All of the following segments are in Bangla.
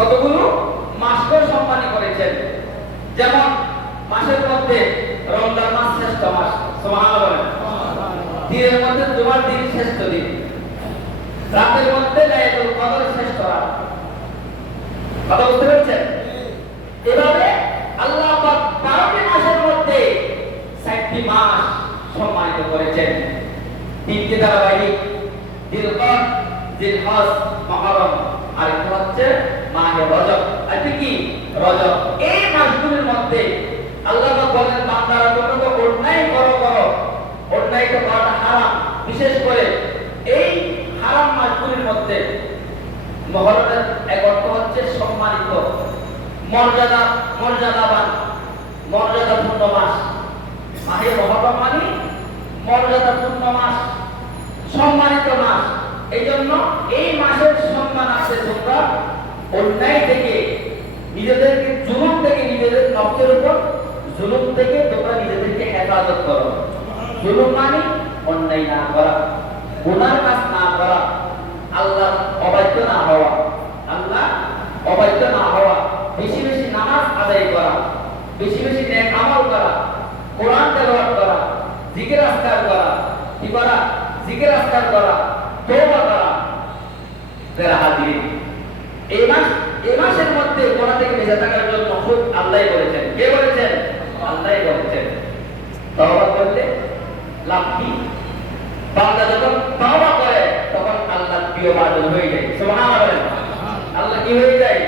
কতগুলো মাসকে সম্মানী করেছেন। যেমন মাসের মধ্যে রমজান মাস শ্রেষ্ঠ মাস, সুবহানাল্লাহ বলেন। দিনের মধ্যে জুমার দিন শ্রেষ্ঠ দিন, রাতের মধ্যে লাইলাতুল কদর শ্রেষ্ঠ রাত। কথা বুঝতে পেরেছেন? এভাবে আল্লাহ পাক 12টি মাসের মধ্যে 7টি মাস সম্মানিত করেছেন। 3টি ধারাবাহিক, জিলকদ, জিলহজ, মুহররম, আর একটা হচ্ছে মাহে রজব। এটা কি? রজব। এই মাসগুলোর মধ্যে আল্লাহ পাক বলেন, বান্দারা তোমরা তো অন্যায় করো, অন্যায় তো করাটা হারাম। বিশেষ করে এই হারাম মাসগুলোর মধ্যে মুহররমের এক অর্থ হচ্ছে সম্মানিত, মর্যাদাবান, মর্যাদাপূর্ণ মাস। মাহে মুহররম মানে মর্যাদাপূর্ণ মাস, সম্মানিত মাস। এই জন্য এই মাসের সম্মান আছে। তোমরা অন্যায় থেকে, নিজেদেরকে জুলুম থেকে, নিজেদের নফসের উপর জুলুম থেকে তোমরা নিজেদেরকে হেফাজত করো। জুলুম মানে অন্যায় না করা, গুনার কাজ না করা, আল্লাহ অবাধ্য না হওয়া, আল্লাহ অবাধ্য না হওয়া, বেশি বেশি নামাজ আদায় করা, বেশি বেশি নেক আমল করা, কোরআন তেলাওয়াত করা, জিকির আজকার করা, কি করা? জিকির আজকার করা, তওবা করা। যারা হাজির এই মাসের মধ্যে গুনাহ থেকে বেঁচে থাকার জন্য খুব আল্লাহই বলেছেন। কে বলেছেন? আল্লাহই বলেছেন। তওবা করলে লাভ কি? বান্দা যখন তওবা করে তখন আল্লাহর প্রিয় বান্দা হয়ে যায়। সুবহানাল্লাহ বলেন। আল্লাহ কি হয়ে যায়?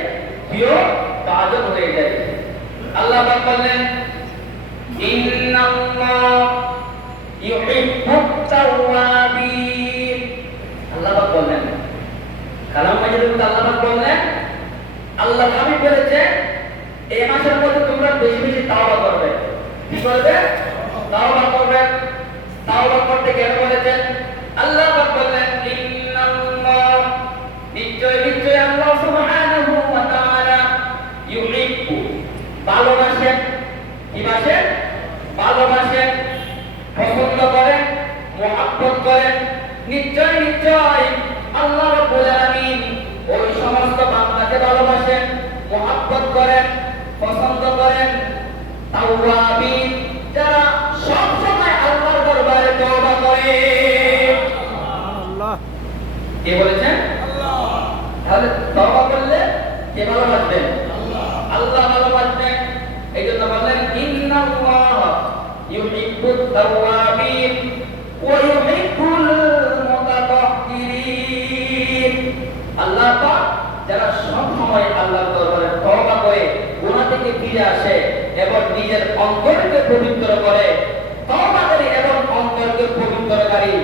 প্রিয় বান্দা হয়ে যায়। আল্লাহ পাক বলেন, ইন্নাল্লাহ ইউহিব্বুত তাওয়াবিন। আল্লাহ পাক বলেন, কালাম মাজিদের মধ্যে আল্লাহ পাক বলেন, আল্লাহ হাবিব বলেছে এই মাসের মধ্যে তোমরা বেশি বেশি তাওবা করবে। কি করবে? তাওবা করবে। তাওবা করতে কেন বলেছেন? আল্লাহ পাক বলেন, ইন্নাল্লাহ, নিশ্চয় আল্লাহ সুবহানাহু ওয়া তাআলা ইউহিব্বু, ভালোবাসেন। কি বাসেন? ভালোবাসেন, পছন্দ করেন, মুহাব্বত করেন। নিশ্চয় আল্লাহ রাব্বুল আলামিন ওই সমস্ত বান্দাকে ভালোবাসেন, মুহাব্বত করেন, পছন্দ করেন। তাওয়াবিন, যারা সব সময় আল্লাহর দরবারে তওবা করে। আল্লাহ কে বলেছেন? আল্লাহ। তাহলে তওবা করলে কে ভালোবাসবেন? আল্লাহ। আল্লাহ ভালোবাসবেন। এইজন্য বললেন, ইন্নাল্লাহ ইউহিব্বুত তাওয়াবিন ওয়া ইউহিব্বুল মুতাতাহহিরিন। আল্লাহ পাক যারা সব সময় আল্লাহর দরবারে তওবা করে, গুনাহ থেকে ফিরে আসে এবং নিজের অন্তরকে পবিত্র করে, তওবাকারী এবং অন্তরকে পবিত্রকারী,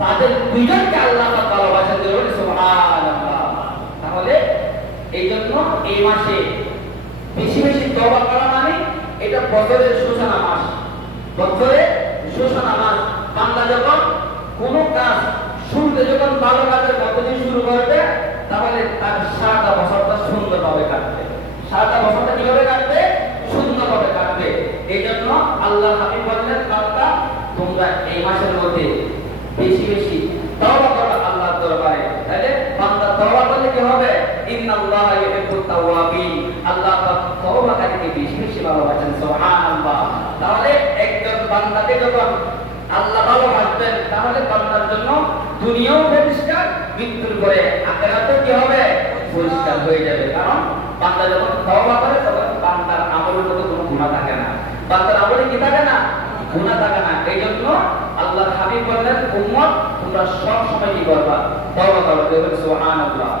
তাদের দুইজনকে আল্লাহ পাক ভালোবাসেন। সুবহানাল্লাহ। তাহলে এইজন্য এই মাসে বেশি বেশি তওবা করা মানে এটা বছরের সূচনা মাস, বছরের সূচনা মাস। বান্দা যখন কোনো কাজ শুরুতে যখন ভালো কাজের পদ্ধতি শুরু করবে, তাহলে তার সারাটা বছরটা সুন্দরভাবে কাটবে। সারাটা বছরটা কিভাবে কাটবে? সুন্দরভাবে কাটবে। এই জন্য আল্লাহ হাবিব বললেন, বান্দা তোমরা এই মাসের মধ্যে বেশি বেশি তওবা করো আল্লাহর দরবারে। তাহলে বান্দা তওবা করলে কি হবে? ইন্নাল্লাহা ইউহিব্বুত তাওয়াবিন। আল্লাহ পাক তওবাকারীকে বেশি বেশি ভালোবাসেন। সুবহানাল্লাহ। তাহলে একজন বান্দাকে যখন আল্লাহ ভালোবাসবেন, তাহলে বান্দার জন্য দুনিয়াও পরিষ্কার, মৃত্যুর পরে আখিরাতেও কি হবে? পরিষ্কার হয়ে যাবে। কারণ বান্দা যখন তওবা করে তখন বান্দার আমলের মধ্যে কোনো গুনাহ থাকে না। বান্দার আমলে কি থাকে না? গুনাহ থাকে না। এই জন্য আল্লাহর হাবিব বললেন, উম্মত তোমরা সব সময় কি করবা? তওবা করো। সুবহানাল্লাহ।